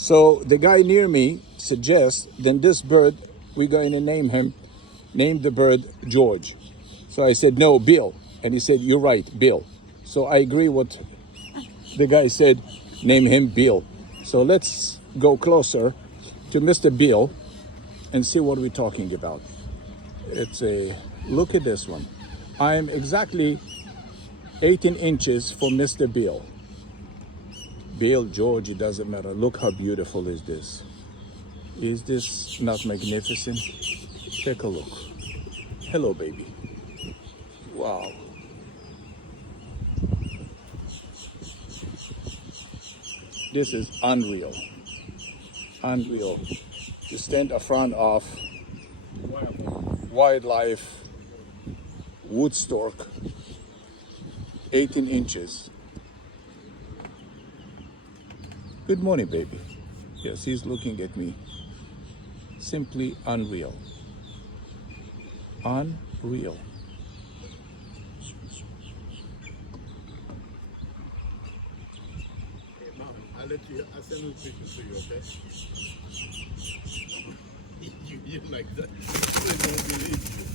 So the guy near me suggests, then this bird, we're going to name the bird George. So I said, no, Bill. And he said, you're right, Bill. So I agree what the guy said, name him Bill. So let's go closer to Mr. Bill and see what we're talking about. Look at this one. I'm exactly 18 inches for Mr. Bill. Bill, George, it doesn't matter. Look how beautiful is this. Is this not magnificent? Take a look. Hello, baby. Wow. This is unreal. Unreal. To stand in front of wildlife, wood stork, 18 inches. Good morning, baby. Yes, he's looking at me. Simply unreal. Unreal. I'll send those pictures to you, okay? You like that? I don't believe you.